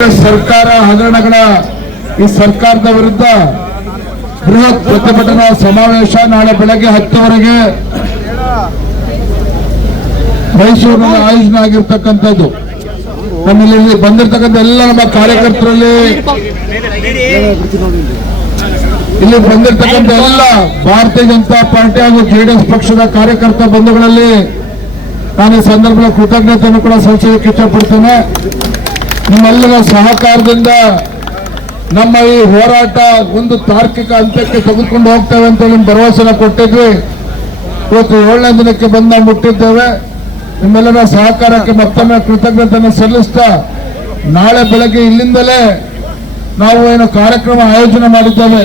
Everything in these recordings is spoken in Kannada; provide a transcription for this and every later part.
ಸರ್ಕಾರ ಹಗರಣಗಳ ಈ ಸರ್ಕಾರದ ವಿರುದ್ಧ ಬೃಹತ್ ಪ್ರತಿಭಟನಾ ಸಮಾವೇಶ ನಾಳೆ ಬೆಳಗ್ಗೆ ಹತ್ತುವರೆಗೆ ಮೈಸೂರಿನಲ್ಲಿ ಆಯೋಜನೆ ಆಗಿರ್ತಕ್ಕಂಥದ್ದು ನಮ್ಮಲ್ಲಿ ಬಂದಿರತಕ್ಕಂಥ ಎಲ್ಲ ನಮ್ಮ ಕಾರ್ಯಕರ್ತರಲ್ಲಿ ಇಲ್ಲಿ ಬಂದಿರತಕ್ಕಂಥ ಎಲ್ಲ ಭಾರತೀಯ ಜನತಾ ಪಾರ್ಟಿ ಹಾಗೂ ಜೆಡಿಎಸ್ ಪಕ್ಷದ ಕಾರ್ಯಕರ್ತ ಬಂಧುಗಳಲ್ಲಿ ನಾನು ಈ ಸಂದರ್ಭದಲ್ಲಿ ಕೃತಜ್ಞತೆಯನ್ನು ಕೂಡ ಸಲ್ಲಿಸೋದಕ್ಕೆ ಇಷ್ಟಪಡ್ತೇನೆ ನಿಮ್ಮೆಲ್ಲರ ಸಹಕಾರದಿಂದ ನಮ್ಮ ಈ ಹೋರಾಟ ಒಂದು ತಾರ್ಕಿಕ ಅಂತ್ಯಕ್ಕೆ ತೆಗೆದುಕೊಂಡು ಹೋಗ್ತೇವೆ ಅಂತ ನಿಮ್ಮ ಭರವಸೆನ ಕೊಟ್ಟಿದ್ವಿ. ಇವತ್ತು ಏಳನೇ ದಿನಕ್ಕೆ ಬಂದು ನಾವು ಮುಟ್ಟಿದ್ದೇವೆ. ನಿಮ್ಮೆಲ್ಲರ ಸಹಕಾರಕ್ಕೆ ಮತ್ತೊಮ್ಮೆ ಕೃತಜ್ಞತೆಯನ್ನು ಸಲ್ಲಿಸ್ತಾ ನಾಳೆ ಬೆಳಗ್ಗೆ ಇಲ್ಲಿಂದಲೇ ನಾವು ಏನು ಕಾರ್ಯಕ್ರಮ ಆಯೋಜನೆ ಮಾಡಿದ್ದೇವೆ.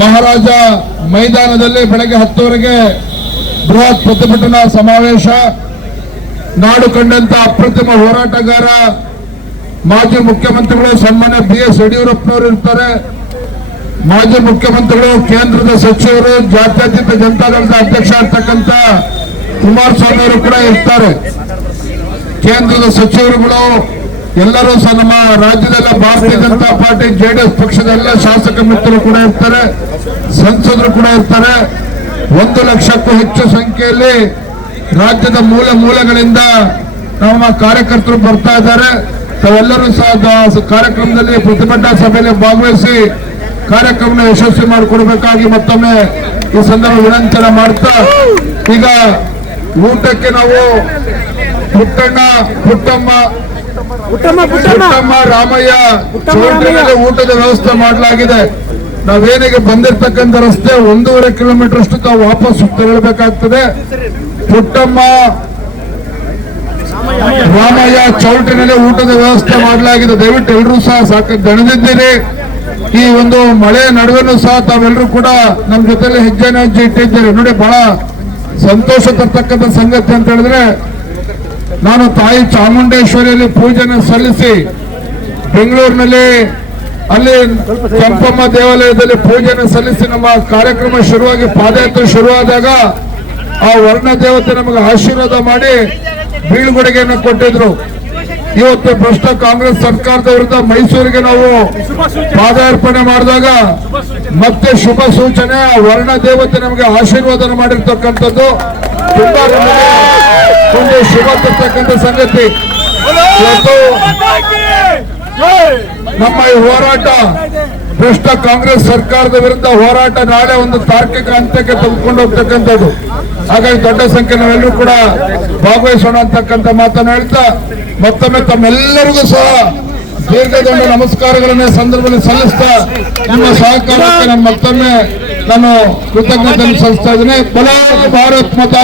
ಮಹಾರಾಜ ಮೈದಾನದಲ್ಲಿ ಬೆಳಗ್ಗೆ ಹತ್ತುವರೆಗೆ ಬೃಹತ್ ಪ್ರತಿಭಟನಾ ಸಮಾವೇಶ. ನಾಡು ಕಂಡಂತ ಅಪ್ರತಿಮ ಹೋರಾಟಗಾರ ಮಾಜಿ ಮುಖ್ಯಮಂತ್ರಿಗಳು ಸನ್ಮಾನ್ಯ ಬಿ ಎಸ್ ಯಡಿಯೂರಪ್ಪನವರು ಇರ್ತಾರೆ. ಮಾಜಿ ಮುಖ್ಯಮಂತ್ರಿಗಳು ಕೇಂದ್ರದ ಸಚಿವರು, ಜಾತ್ಯತೀತ ಜನತಾದಳದ ಅಧ್ಯಕ್ಷ ಇರ್ತಕ್ಕಂಥ ಕುಮಾರಸ್ವಾಮಿ ಅವರು ಕೂಡ ಇರ್ತಾರೆ. ಕೇಂದ್ರದ ಸಚಿವರುಗಳು ಎಲ್ಲರೂ ಸಹ ನಮ್ಮ ರಾಜ್ಯದಲ್ಲ ಭಾರತೀಯ ಜನತಾ ಪಾರ್ಟಿ, ಜೆಡಿಎಸ್ ಪಕ್ಷದ ಎಲ್ಲ ಶಾಸಕ ಮಿತ್ರರು ಕೂಡ ಇರ್ತಾರೆ. ಸಂಸದರು ಕೂಡ ಇರ್ತಾರೆ. ಒಂದು ಲಕ್ಷಕ್ಕೂ ಹೆಚ್ಚು ಸಂಖ್ಯೆಯಲ್ಲಿ ರಾಜ್ಯದ ಮೂಲ ಮೂಲಗಳಿಂದ ನಮ್ಮ ಕಾರ್ಯಕರ್ತರು ಬರ್ತಾ ಇದ್ದಾರೆ. ತಾವೆಲ್ಲರೂ ಸಹ ಕಾರ್ಯಕ್ರಮದಲ್ಲಿ ಪ್ರತಿಭಟನಾ ಸಭೆಯಲ್ಲಿ ಭಾಗವಹಿಸಿ ಕಾರ್ಯಕ್ರಮ ಯಶಸ್ವಿ ಮಾಡಿಕೊಡ್ಬೇಕಾಗಿ ಮತ್ತೊಮ್ಮೆ ಈ ಸಂದರ್ಭ ವಿನಂತನ ಮಾಡ್ತಾ ಈಗ ಊಟಕ್ಕೆ ನಾವು ಪುಟ್ಟಣ್ಣ ಪುಟ್ಟಮ್ಮ ಪುಟ್ಟಮ್ಮ ರಾಮಯ್ಯ ಊಟದ ವ್ಯವಸ್ಥೆ ಮಾಡಲಾಗಿದೆ. ನಾವೇನಿಗೆ ಬಂದಿರ್ತಕ್ಕಂಥ ರಸ್ತೆ ಒಂದೂವರೆ ಕಿಲೋಮೀಟರ್ ಅಷ್ಟು ತಾವು ವಾಪಸ್ ತೆರಳಬೇಕಾಗ್ತದೆ ಪುಟ್ಟಮ್ಮ ರಾಮಯ್ಯ ಚೌಟಿನಲ್ಲಿ ಊಟದ ವ್ಯವಸ್ಥೆ ಮಾಡಲಾಗಿದೆ. ದಯವಿಟ್ಟು ಎಲ್ಲರೂ ಸಹ ಸಾಕ ದಣದಿದ್ದೀರಿ. ಈ ಒಂದು ಮಳೆ ನಡುವೆನೂ ಸಹ ತಾವೆಲ್ಲರೂ ಕೂಡ ನಮ್ಮ ಜೊತೆಲಿ ಹೆಜ್ಜೆನ ಹೆಜ್ಜೆ ಇಟ್ಟಿದ್ದೀರಿ. ನೋಡಿ, ಬಹಳ ಸಂತೋಷ ತರ್ತಕ್ಕಂಥ ಸಂಗತಿ ಅಂತ ಹೇಳಿದ್ರೆ, ನಾನು ತಾಯಿ ಚಾಮುಂಡೇಶ್ವರಿಯಲ್ಲಿ ಪೂಜೆನ ಸಲ್ಲಿಸಿ ಬೆಂಗಳೂರಿನಲ್ಲಿ ಅಲ್ಲಿ ಕೆಂಪಮ್ಮ ದೇವಾಲಯದಲ್ಲಿ ಪೂಜೆನ ಸಲ್ಲಿಸಿ ನಮ್ಮ ಕಾರ್ಯಕ್ರಮ ಶುರುವಾಗಿ ಪಾದಯಾತ್ರೆ ಶುರುವಾದಾಗ ಆ ವರ್ಣ ದೇವತೆ ನಮಗೆ ಆಶೀರ್ವಾದ ಮಾಡಿ ಬೀಳ್ಗೊಡುಗೆಯನ್ನು ಕೊಟ್ಟಿದ್ರು. ಇವತ್ತು ಭ್ರಷ್ಟ ಕಾಂಗ್ರೆಸ್ ಸರ್ಕಾರದ ವಿರುದ್ಧ ಮೈಸೂರಿಗೆ ನಾವು ಪಾದಾರ್ಪಣೆ ಮಾಡಿದಾಗ ಮತ್ತೆ ಶುಭ ಸೂಚನೆ, ವರ್ಣ ದೇವತೆ ನಮಗೆ ಆಶೀರ್ವಾದ ಮಾಡಿರ್ತಕ್ಕಂಥದ್ದು. ತುಂಬಾ ಒಂದು ಶುಭ ತರ್ತಕ್ಕಂಥ ಸಂಗತಿ. ನಮ್ಮ ಈ ಹೋರಾಟ ಭ್ರಷ್ಟ ಕಾಂಗ್ರೆಸ್ ಸರ್ಕಾರದ ವಿರುದ್ಧ ಹೋರಾಟ ನಾಳೆ ಒಂದು ತಾರ್ಕಿಕ ಹಂತಕ್ಕೆ ತೆಗೆದುಕೊಂಡು ಹೋಗ್ತಕ್ಕಂಥದ್ದು. ಹಾಗಾಗಿ ದೊಡ್ಡ ಸಂಖ್ಯೆ ನಾವೆಲ್ಲರೂ ಕೂಡ ಭಾಗವಹಿಸೋಣ ಅಂತಕ್ಕಂಥ ಮಾತನ್ನು ಹೇಳ್ತಾ ಮತ್ತೊಮ್ಮೆ ತಮ್ಮೆಲ್ಲರಿಗೂ ಸಹ ದೀರ್ಘದಂಡ ನಮಸ್ಕಾರಗಳನ್ನ ಸಂದರ್ಭದಲ್ಲಿ ಸಲ್ಲಿಸ್ತಾ ನಿಮ್ಮ ಸಹಕಾರಕ್ಕೆ ನಾನು ಮತ್ತೊಮ್ಮೆ ನಾನು ಕೃತಜ್ಞತೆಯನ್ನು ಸಲ್ಲಿಸ್ತಾ ಇದ್ದೀನಿ. ಭಾರತ್ ಮತ